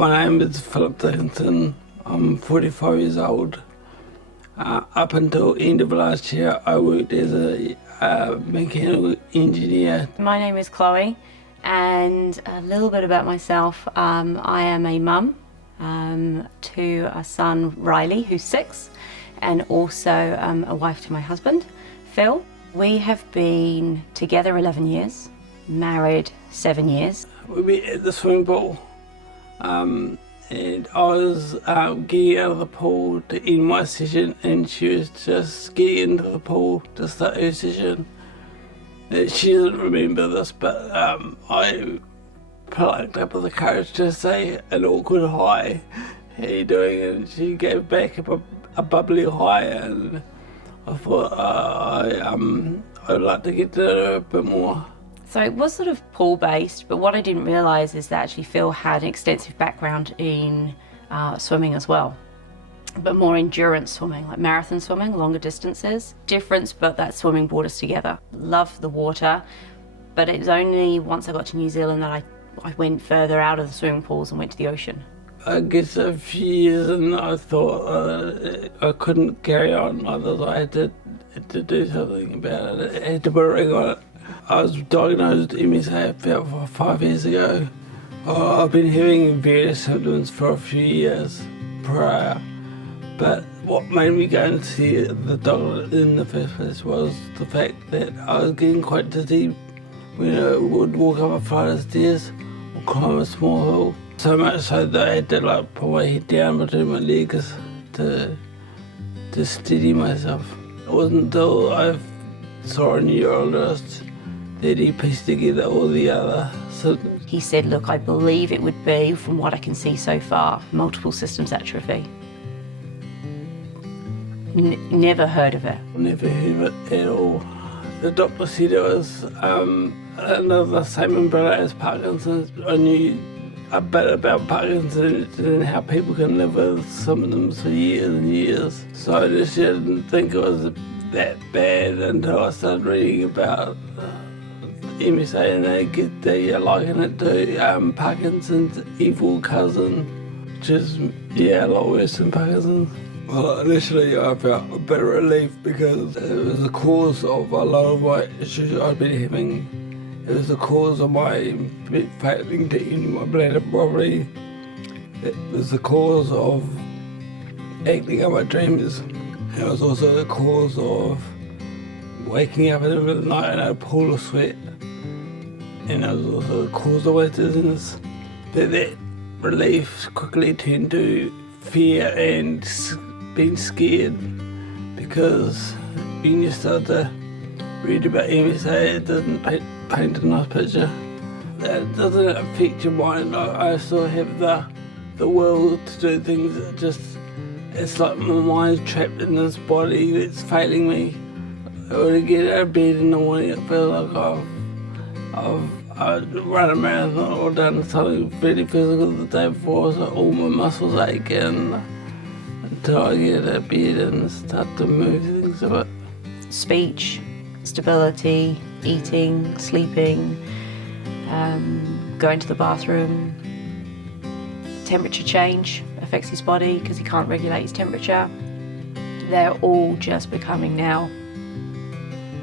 My name is Philip Dickinson. I'm 45 years old. Up until end of last year, I worked as a mechanical engineer. My name is Chloe, and a little bit about myself. I am a mum to a son, Riley, who's 6, and also a wife to my husband, Phil. We have been together 11 years, married 7 years. We met at the swimming pool, and I was getting out of the pool to end my session, and she was just getting into the pool to start her session. She doesn't remember this, but I plucked up with the courage to say an awkward hi, how you doing? And she gave back a bubbly hi, and I thought I'd like to get to know her a bit more. So it was sort of pool-based, but what I didn't realise is that actually Phil had an extensive background in swimming as well, but more endurance swimming, like marathon swimming, longer distances. Difference, but that swimming brought us together. Loved the water, but it was only once I got to New Zealand that I went further out of the swimming pools and went to the ocean. I guess a few years and I thought I couldn't carry on like this. I had to do something about it. I had to put a ring on it. I was diagnosed with MSA about 5 years ago. I've been having various symptoms for a few years prior, but what made me go and see the doctor in the first place was the fact that I was getting quite dizzy when I would walk up a flight of stairs or climb a small hill. So much so that I had to put my head down between my legs to steady myself. It wasn't until I saw a neurologist that he pieced together all the other symptoms. He said, look, I believe it would be, from what I can see so far, multiple systems atrophy. Never heard of it. Never heard of it at all. The doctor said it was under the same umbrella as Parkinson's. I knew a bit about Parkinson's and how people can live with symptoms for years and years. So I just didn't think it was that bad until I started reading about MSA, and they liken it to Parkinson's evil cousin, which is, a lot worse than Parkinson's. Well, initially I felt a bit of relief because it was the cause of a lot of my issues I'd been having. It was the cause of my failing to empty my bladder properly. It was the cause of acting out my dreams. It was also the cause of waking up in the middle of the night in a pool of sweat. And it was also the cause of my dizziness. But that relief quickly turned to fear and being scared, because when you start to read about MSA, it doesn't paint a nice picture. That doesn't affect your mind. I still have the will to do things. It's like my mind's trapped in this body that's failing me. When I get out of bed in the morning, I feel like I've run a marathon or done something really physical the day before, so all my muscles ache, and until I get out of bed and start to move things a bit. Speech, stability, eating, sleeping, going to the bathroom. Temperature change affects his body because he can't regulate his temperature. They're all just becoming now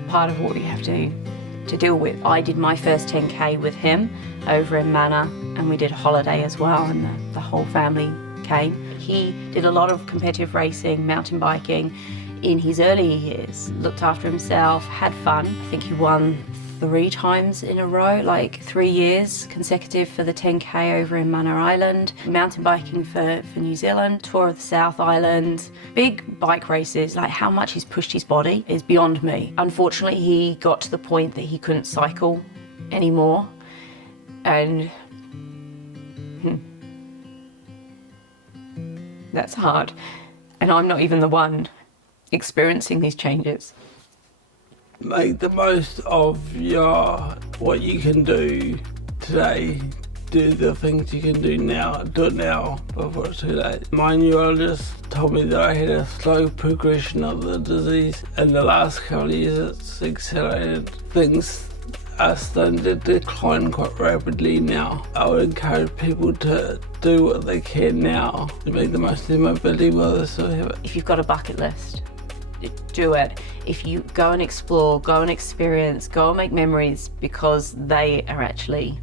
part of what we have to deal with. I did my first 10K with him over in Mana, and we did a holiday as well, and the whole family came. He did a lot of competitive racing, mountain biking in his early years, looked after himself, had fun. I think he won 3 times in a row, like 3 years consecutive for the 10K over in Mana Island, mountain biking for New Zealand, tour of the South Island, big bike races. Like, how much he's pushed his body is beyond me. Unfortunately, he got to the point that he couldn't cycle anymore, and that's hard. And I'm not even the one experiencing these changes. Make the most of what you can do today. Do the things you can do now. Do it now before it's too late. My neurologist told me that I had a slow progression of the disease. In the last couple of years, it's accelerated. Things are starting to decline quite rapidly now. I would encourage people to do what they can now to make the most of their mobility while they still have it. If you've got a bucket list, do it. If you go and explore, go and experience, go and make memories, because they are actually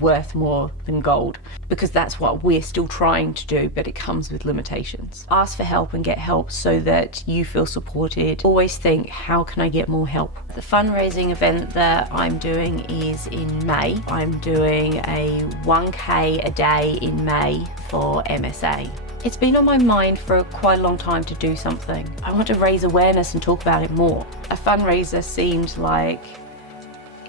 worth more than gold, because that's what we're still trying to do, but it comes with limitations. Ask for help and get help so that you feel supported. Always think, how can I get more help? The fundraising event that I'm doing is in May. I'm doing a 1K a day in May for MSA. It's been on my mind for quite a long time to do something. I want to raise awareness and talk about it more. A fundraiser seemed like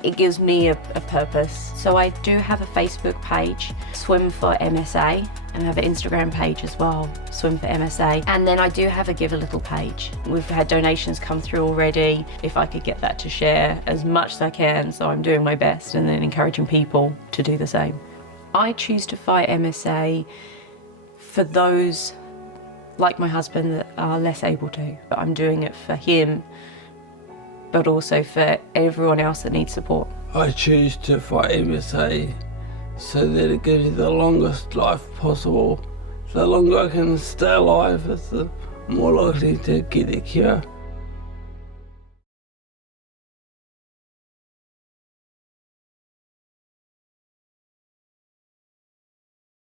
it gives me a purpose. So I do have a Facebook page, Swim for MSA, and I have an Instagram page as well, Swim for MSA. And then I do have a Give a Little page. We've had donations come through already. If I could get that to share as much as I can, so I'm doing my best, and then encouraging people to do the same. I choose to fight MSA for those like my husband that are less able to. But I'm doing it for him, but also for everyone else that needs support. I choose to fight MSA so that it gives me the longest life possible. The longer I can stay alive, the more likely to get a cure.